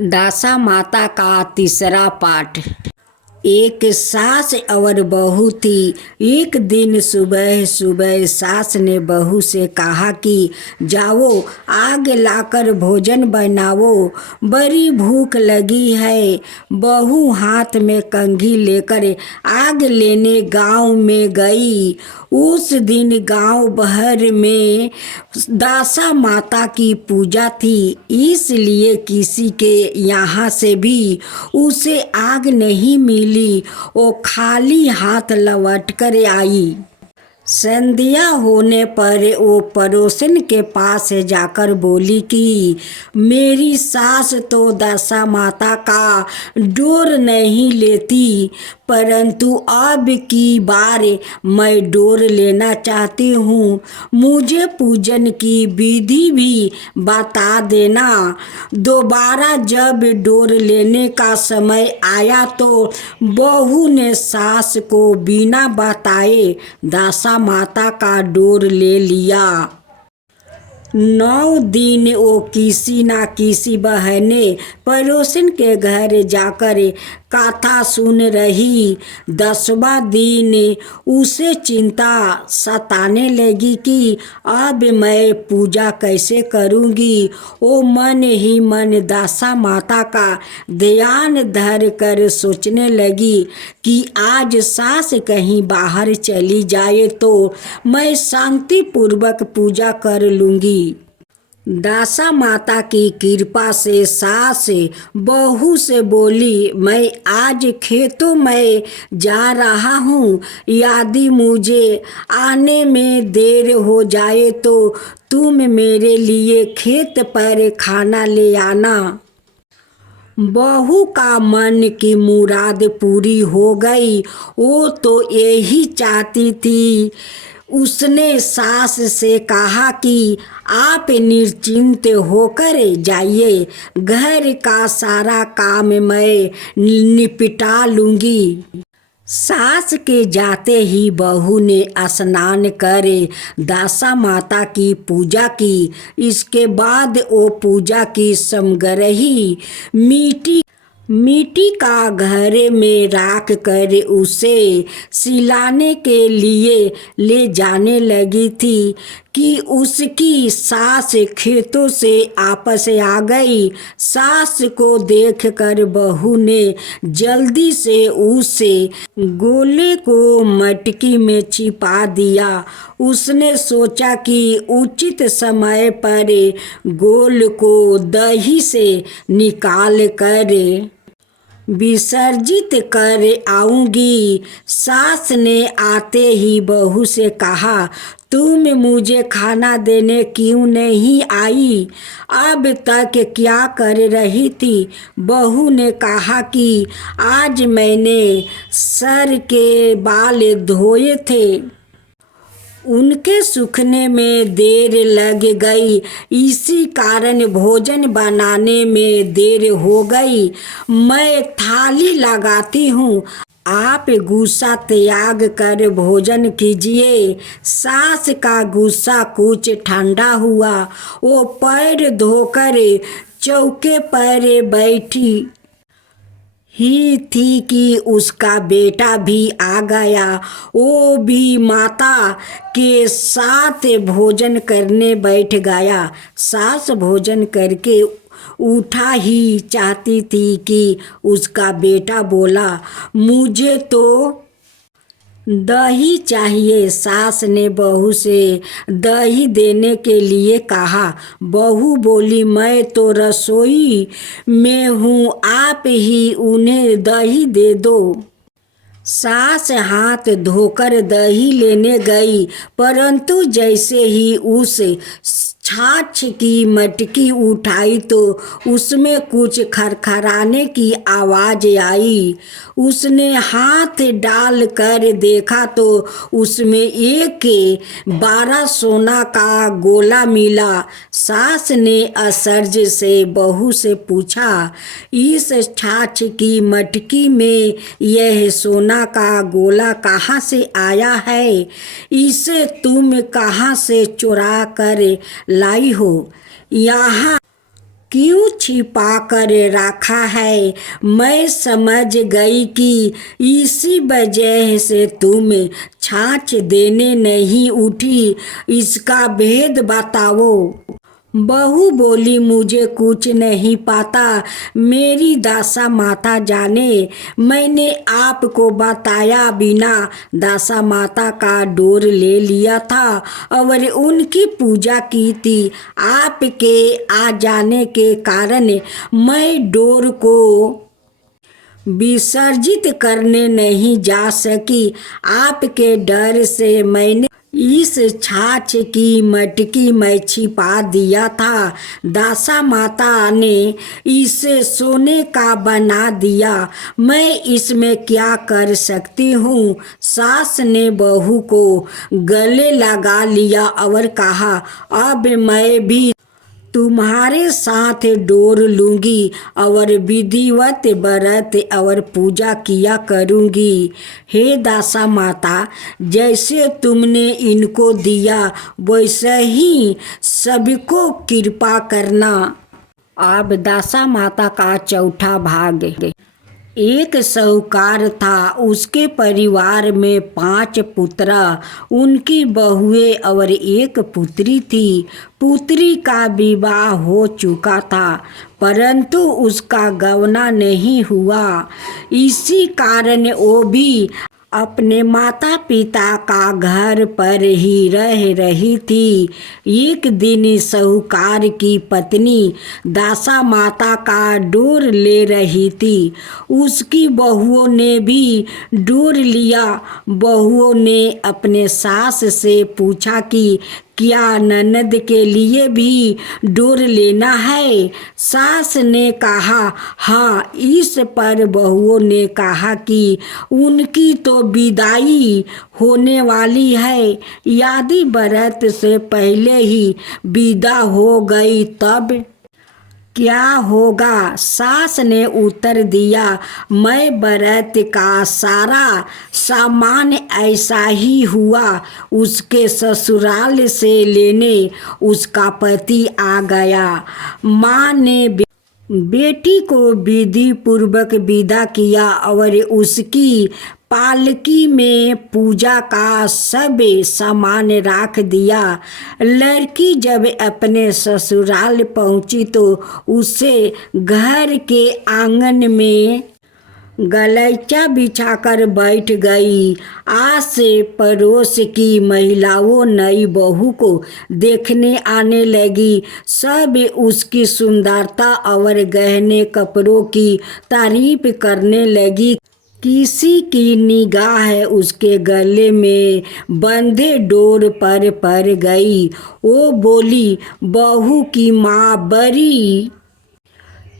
दासा माता का तीसरा पाठ। एक सास और बहू थी। एक दिन सुबह सुबह सास ने बहू से कहा कि जाओ आग लाकर भोजन बनाओ, बड़ी भूख लगी है। बहू हाथ में कंघी लेकर आग लेने गांव में गई। उस दिन गांव भर में दासा माता की पूजा थी, इसलिए किसी के यहाँ से भी उसे आग नहीं मिली। वो खाली हाथ लौट कर आई। संध्या होने पर वो पड़ोसन के पास जाकर बोली कि मेरी सास तो दासा माता का डोर नहीं लेती, परंतु अब की बार मैं डोर लेना चाहती हूँ। मुझे पूजन की विधि भी बता देना। दोबारा जब डोर लेने का समय आया तो बहू ने सास को बिना बताए दासा माता का डोर ले लिया। 9 दिन वो किसी ना किसी बहाने पड़ोसन के घर जाकर कथा सुन रही। 10वां दिन उसे चिंता सताने लगी कि अब मैं पूजा कैसे करूँगी। वो मन ही मन दासा माता का ध्यान धर कर सोचने लगी कि आज सास कहीं बाहर चली जाए तो मैं शांतिपूर्वक पूजा कर लूँगी। दासा माता की कृपा से सास बहू से बोली, मैं आज खेतों में जा रहा हूँ, यदि मुझे आने में देर हो जाए तो तुम मेरे लिए खेत पर खाना ले आना। बहू का मन की मुराद पूरी हो गई। वो तो यही चाहती थी। उसने सास से कहा कि आप निश्चिंत होकर जाइए, घर का सारा काम मैं निपटा लूँगी। सास के जाते ही बहू ने स्नान कर दासा माता की पूजा की। इसके बाद वो पूजा की समग्रही मिट्टी का घर में राख कर उसे सिलाने के लिए ले जाने लगी थी कि उसकी सास खेतों से वापस आ गई। सास को देखकर बहू ने जल्दी से उस गोले को मटकी में छिपा दिया। उसने सोचा कि उचित समय पर गोल को दही से निकाल कर विसर्जित कर आऊंगी। सास ने आते ही बहू से कहा, तुम मुझे खाना देने क्यों नहीं आई? अब तक क्या कर रही थी? बहू ने कहा कि आज मैंने सर के बाल धोए थे, उनके सूखने में देर लग गई, इसी कारण भोजन बनाने में देर हो गई। मैं थाली लगाती हूँ, आप गुस्सा त्याग कर भोजन कीजिए। सास का गुस्सा कुछ ठंडा हुआ। वो पैर धोकर चौके पर बैठी ही थी कि उसका बेटा भी आ गया। वो भी माता के साथ भोजन करने बैठ गया। सास भोजन करके उठा ही चाहती थी कि उसका बेटा बोला, मुझे तो दही चाहिए। सास ने बहू से दही देने के लिए कहा। बहू बोली, मैं तो रसोई में हूँ, आप ही उन्हें दही दे दो। सास हाथ धोकर दही लेने गई, परंतु जैसे ही उस छाछ की मटकी उठाई तो उसमें कुछ खरखराने की आवाज़ आई। उसने हाथ डाल कर देखा तो उसमें एक 12 सोना का गोला मिला। सास ने आश्चर्य से बहू से पूछा, इस छाछ की मटकी में यह सोना का गोला कहाँ से आया है? इसे तुम कहाँ से चुरा कर लाई हो? यहाँ क्यों छिपा कर रखा है। मैं समझ गई कि इसी वजह से तुम छाछ देने नहीं उठी। इसका भेद बताओ। बहू बोली, मुझे कुछ नहीं पता, मेरी दासा माता जाने। मैंने आपको बताया बिना दासा माता का डोर ले लिया था और उनकी पूजा की थी। आपके आ जाने के कारण मैं डोर को विसर्जित करने नहीं जा सकी। आपके डर से मैंने इस छाछ की मटकी में छिपा दिया था। दासा माता ने इसे सोने का बना दिया। मैं इसमें क्या कर सकती हूँ। सास ने बहू को गले लगा लिया और कहा, अब मैं भी तुम्हारे साथ डोर लूंगी और विधिवत व्रत और पूजा किया करूंगी। हे दासा माता, जैसे तुमने इनको दिया वैसे ही सबको कृपा करना। अब दासा माता का चौथा भाग। एक साहूकार था, उसके परिवार में 5 पुत्र, उनकी बहुएं और एक पुत्री थी। पुत्री का विवाह हो चुका था परंतु उसका गवना नहीं हुआ। इसी कारण वो भी अपने माता पिता का घर पर ही रह रही थी। एक दिन साहूकार की पत्नी दासा माता का डोर ले रही थी। उसकी बहुओं ने भी डोर लिया। बहुओं ने अपने सास से पूछा कि क्या ननद के लिए भी डोर लेना है। सास ने कहा हाँ। इस पर बहुओं ने कहा कि उनकी तो विदाई होने वाली है, यदि व्रत से पहले ही विदा हो गई तब क्या होगा। सास ने उत्तर दिया, मैं व्रत का सारा सामान ऐसा ही हुआ उसके ससुराल से लेने उसका पति आ गया। माँ ने बेटी को विधि पूर्वक विदा किया और उसकी पालकी में पूजा का सब सामान रख दिया। लड़की जब अपने ससुराल पहुंची तो उसे घर के आंगन में गलीचा बिछाकर बैठ गई। आस पड़ोस की महिलाओं नई बहू को देखने आने लगी। सब उसकी सुंदरता और गहने कपड़ों की तारीफ करने लगी। किसी की निगाह उसके गले में बंधे डोर पर पड़ गई। वो बोली, बहू की माँ बड़ी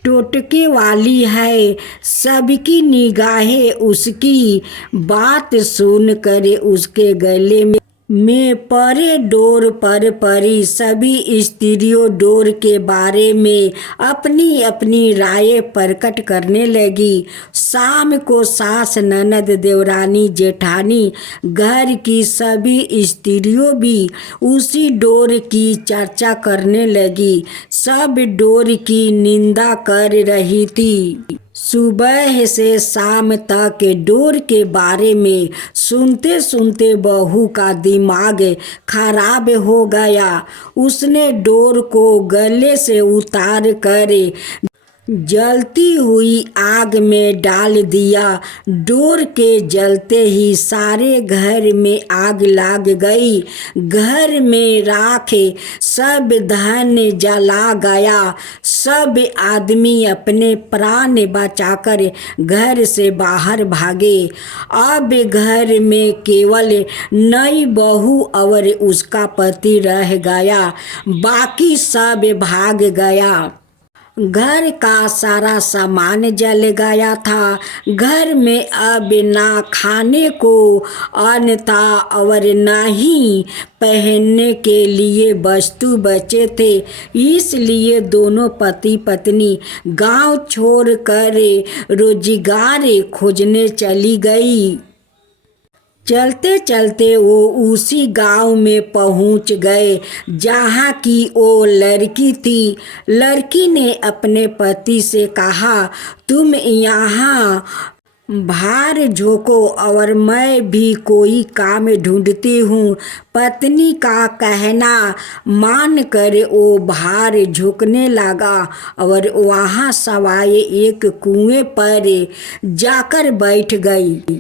टोटके वाली है। सबकी निगाहें उसकी बात सुनकर उसके गले में परे डोर पर पड़ी। सभी स्त्रियों डोर के बारे में अपनी अपनी राय प्रकट करने लगी। शाम को सास, ननद, देवरानी, जेठानी, घर की सभी स्त्रियों भी उसी डोर की चर्चा करने लगी। सब डोर की निंदा कर रही थी। सुबह से शाम तक डोर के बारे में सुनते सुनते बहू का दिमाग खराब हो गया। उसने डोर को गले से उतार कर जलती हुई आग में डाल दिया। डोर के जलते ही सारे घर में आग लग गई। घर में राख सब धन जला गया। सब आदमी अपने प्राण बचाकर घर से बाहर भागे। अब घर में केवल नई बहू और उसका पति रह गया, बाकी सब भाग गया। घर का सारा सामान जल गया था। घर में अब ना खाने को अन्न था और न ही पहनने के लिए वस्तु बचे थे। इसलिए दोनों पति पत्नी गांव छोड़कर रोजगार खोजने चली गई। चलते चलते वो उसी गांव में पहुंच गए जहाँ की वो लड़की थी। लड़की ने अपने पति से कहा, तुम यहाँ भार झोंको और मैं भी कोई काम ढूंढती हूँ। पत्नी का कहना मानकर वो भार झोंकने लगा और वहाँ सवाए एक कुएं पर जाकर बैठ गई।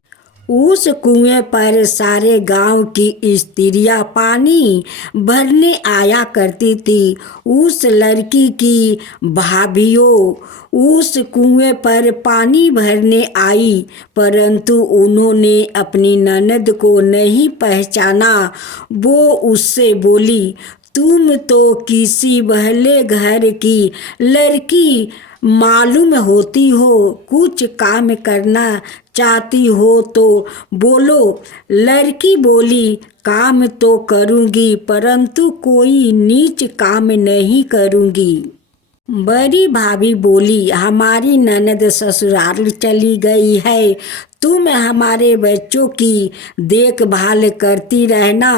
उस कुएं पर सारे गांव की स्त्रियां पानी भरने आया करती थी। उस लड़की की भाभियों उस कुएं पर पानी भरने आई, परंतु उन्होंने अपनी ननद को नहीं पहचाना। वो उससे बोली, तुम तो किसी भले घर की लड़की मालूम होती हो, कुछ काम करना चाहती हो तो बोलो। लड़की बोली, काम तो करूँगी परंतु कोई नीच काम नहीं करूँगी। बड़ी भाभी बोली, हमारी ननद ससुराल चली गई है, तुम हमारे बच्चों की देखभाल करती रहना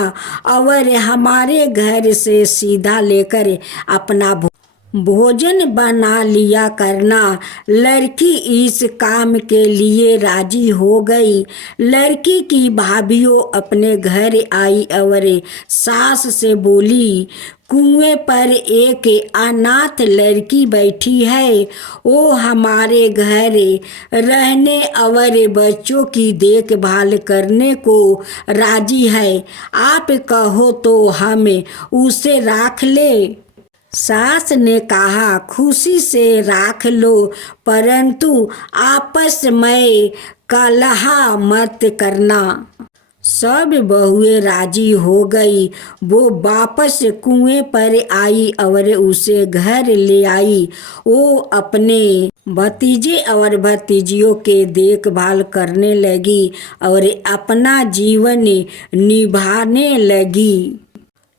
और हमारे घर से सीधा लेकर अपना भोजन बना लिया करना। लड़की इस काम के लिए राजी हो गई। लड़की की भाभियों अपने घर आई और सास से बोली, कुएं पर एक अनाथ लड़की बैठी है, वो हमारे घर रहने और बच्चों की देखभाल करने को राजी है। आप कहो तो हम उसे रख ले। सास ने कहा, खुशी से राख लो, परंतु आपस में कलह मत करना। सब बहुएं राजी हो गई। वो वापस कुएं पर आई और उसे घर ले आई। वो अपने भतीजे और भतीजियों के देखभाल करने लगी और अपना जीवन निभाने लगी।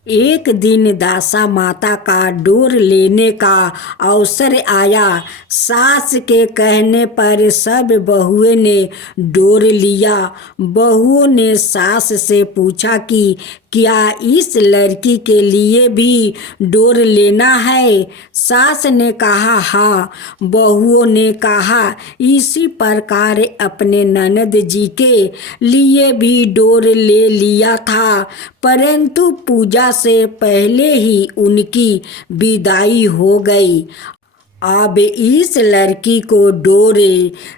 एक दिन दासा माता का डोर लेने का अवसर आया। सास के कहने पर सब बहुओं ने डोर लिया। बहुओं ने सास से पूछा कि क्या इस लड़की के लिए भी डोर लेना है? सास ने कहा, हाँ। बहुओं ने कहा, इसी प्रकार अपने ननद जी के लिए भी डोर ले लिया था, परंतु पूजा से पहले ही उनकी विदाई हो गई। अब इस लड़की को डोर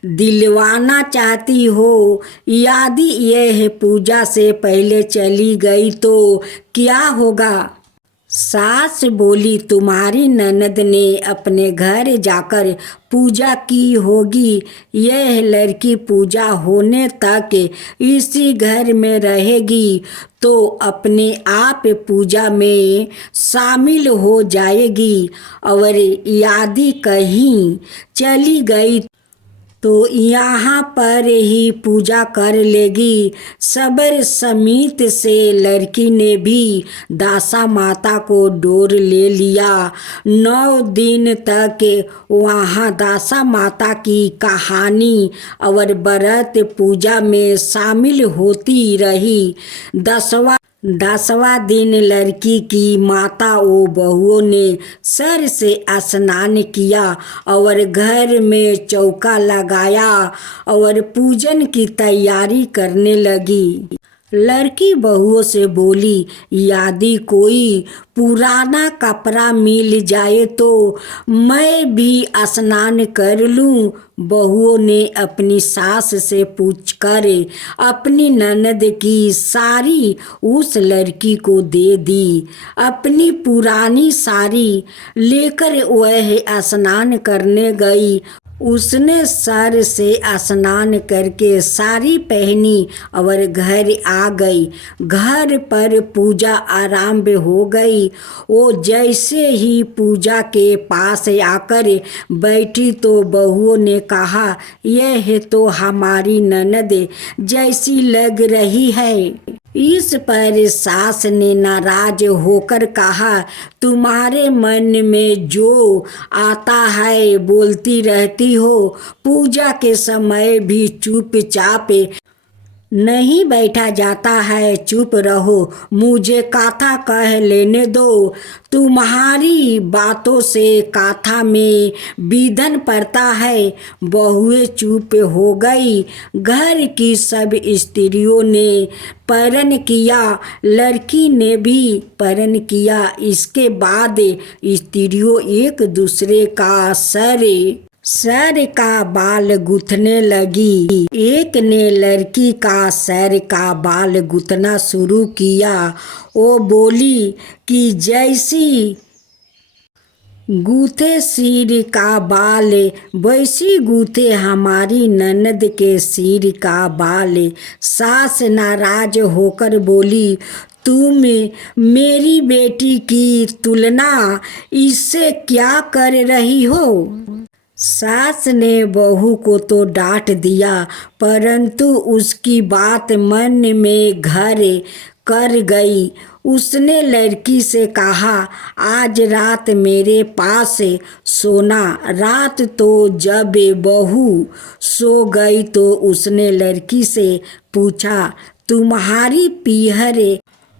दिलवाना चाहती हो, यदि यह पूजा से पहले चली गई तो क्या होगा? सास बोली, तुम्हारी ननद ने अपने घर जाकर पूजा की होगी। यह लड़की पूजा होने तक इसी घर में रहेगी तो अपने आप पूजा में शामिल हो जाएगी, और यदि कहीं चली गई तो यहाँ पर ही पूजा कर लेगी। सबर समीत से लड़की ने भी दासा माता को डोर ले लिया। 9 दिन तक वहाँ दासा माता की कहानी और व्रत पूजा में शामिल होती रही। 10वां दिन लड़की की माता और बहुओं ने सर से स्नान किया और घर में चौका लगाया और पूजन की तैयारी करने लगी। लड़की बहुओं से बोली, यदि कोई पुराना कपड़ा मिल जाए तो मैं भी स्नान कर लूं। बहुओं ने अपनी सास से पूछकर अपनी ननद की साड़ी उस लड़की को दे दी। अपनी पुरानी साड़ी लेकर वह स्नान करने गई। उसने सर से स्नान करके साड़ी पहनी और घर आ गई। घर पर पूजा आरंभ हो गई। वो जैसे ही पूजा के पास आकर बैठी तो बहुओं ने कहा, यह तो हमारी ननद जैसी लग रही है। इस पर सास ने नाराज होकर कहा, तुम्हारे मन में जो आता है बोलती रहती हो। पूजा के समय भी चुपचाप नहीं बैठा जाता है, चुप रहो, मुझे काथा कह लेने दो। तुम्हारी बातों से काथा में विधन पड़ता है। बहुएं चुप हो गई। घर की सब स्त्रियों ने परण किया, लड़की ने भी परण किया। इसके बाद स्त्रियों एक दूसरे का सर का बाल गूंथने लगी। एक ने लड़की का सर का बाल गूंथना शुरू किया। वो बोली कि जैसी गूथे सिर का बाल वैसी गूथे हमारी ननद के सिर का बाल। सास नाराज होकर बोली, तुम मेरी बेटी की तुलना इससे क्या कर रही हो। सास ने बहू को तो डांट दिया, परंतु उसकी बात मन में घर कर गई। उसने लड़की से कहा, आज रात मेरे पास सोना। रात तो जब बहू सो गई तो उसने लड़की से पूछा, तुम्हारी पीहर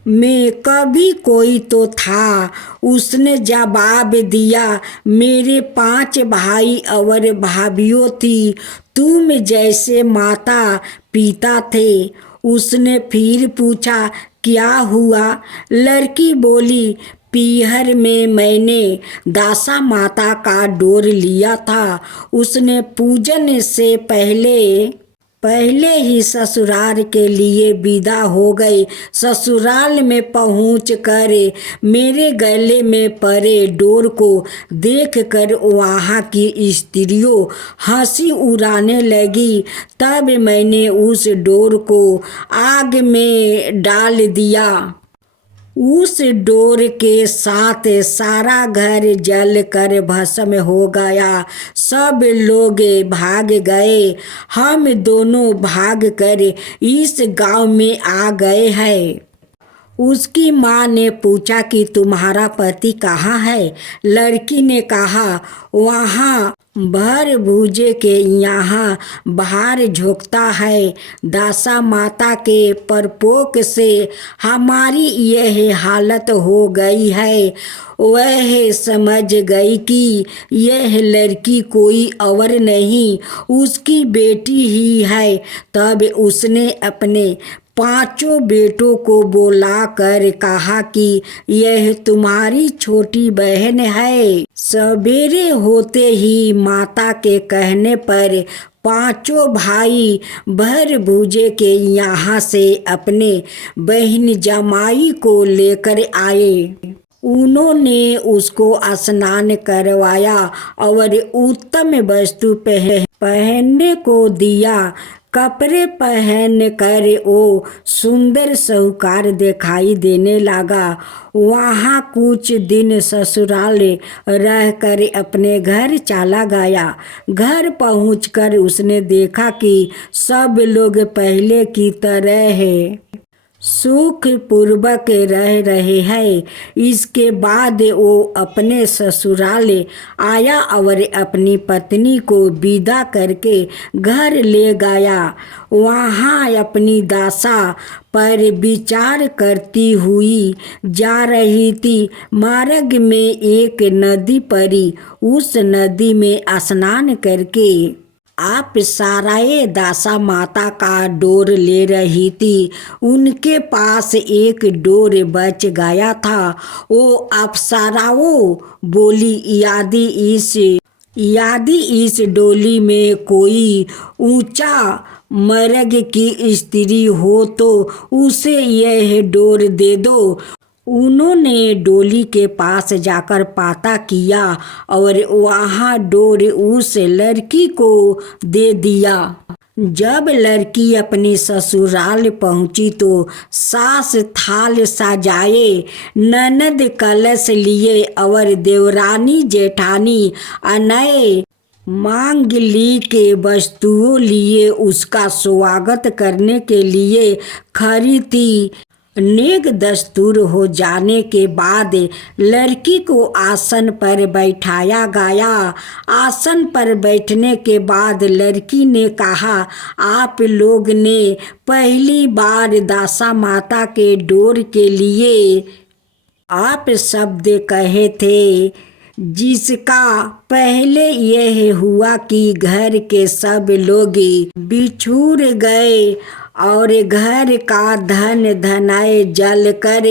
में कभी कोई तो था। उसने जवाब दिया, मेरे 5 भाई और भाभियों थी, तुम जैसे माता पिता थे। उसने फिर पूछा, क्या हुआ। लड़की बोली, पीहर में मैंने दासा माता का डोर लिया था। उसने पूजन से पहले ही ससुराल के लिए विदा हो गई। ससुराल में पहुंचकर मेरे गले में पड़े डोर को देखकर वहाँ की स्त्रियों हंसी उड़ाने लगी। तब मैंने उस डोर को आग में डाल दिया। उस डोर के साथ सारा घर जल कर भस्म हो गया। सब लोग भाग गए। हम दोनों भाग कर इस गांव में आ गए हैं। उसकी माँ ने पूछा कि तुम्हारा पति कहाँ है। लड़की ने कहा, वहाँ भर भूजे के यहाँ बाहर झोंकता है। दासा माता के परपोक से हमारी यह हालत हो गई है। वह समझ गई कि यह लड़की कोई और नहीं, उसकी बेटी ही है। तब उसने अपने 5 बेटों को बुलाकर कहा कि यह तुम्हारी छोटी बहन है। सवेरे होते ही माता के कहने पर 5 भाई भर भूजे के यहाँ से अपने बहन जमाई को लेकर आए। उन्होंने उसको स्नान करवाया और उत्तम वस्तु पहनने को दिया। कपड़े पहन कर वो सुंदर साहूकार दिखाई देने लगा। वहाँ कुछ दिन ससुराल रहकर अपने घर चला गया। घर पहुंचकर उसने देखा कि सब लोग पहले की तरह सुख पूर्वक रह रहे हैं। इसके बाद वो अपने ससुराल आया और अपनी पत्नी को विदा करके घर ले गया। वहाँ अपनी दासा पर विचार करती हुई जा रही थी। मार्ग में एक नदी पड़ी। उस नदी में स्नान करके आप साराए दासा माता का डोर ले रही थी। उनके पास एक डोर बच गया था। वो अप्सराओं बोली, यदि इस डोली में कोई ऊंचा मर्ग की स्त्री हो तो उसे यह डोर दे दो। उन्होंने डोली के पास जाकर पता किया और वहाँ डोर उस लड़की को दे दिया। जब लड़की अपनी ससुराल पहुंची तो सास थाल सजाए, ननद कलश लिए और देवरानी जेठानी अनय मांगली के वस्तुओं लिए उसका स्वागत करने के लिए खड़ी थी। नेक दस्तूर हो जाने के बाद लड़की को आसन पर बैठाया गया। आसन पर बैठने के बाद लड़की ने कहा, आप लोग ने पहली बार दासा माता के डोर के लिए आप शब्द कहे थे, जिसका पहले यह हुआ कि घर के सब लोग बिछुड़ गए और घर का धन धनाय जल कर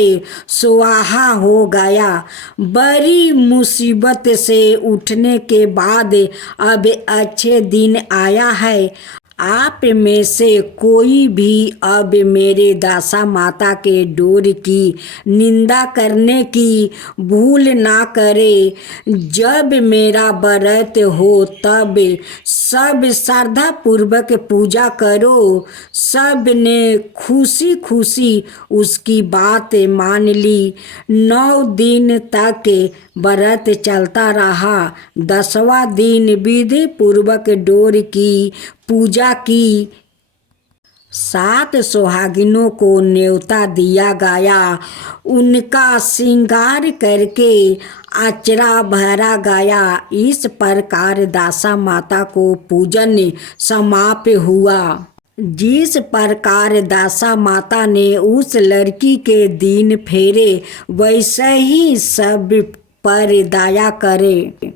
सुहाहा हो गया। बड़ी मुसीबत से उठने के बाद अब अच्छे दिन आया है। आप में से कोई भी अब मेरे दासा माता के डोर की निंदा करने की भूल ना करे। जब मेरा व्रत हो तब सब श्रद्धा पूर्वक पूजा करो। सब ने खुशी खुशी उसकी बात मान ली। 9 दिन तक व्रत चलता रहा। 10वां दिन विधि पूर्वक डोर की पूजा की। 7 सुहागिनों को न्योता दिया गया। उनका श्रृंगार करके आचरा भरा गया। इस प्रकार दासा माता को पूजन समाप्त हुआ। जिस प्रकार दासा माता ने उस लड़की के दिन फेरे, वैसे ही सब पर दया करे।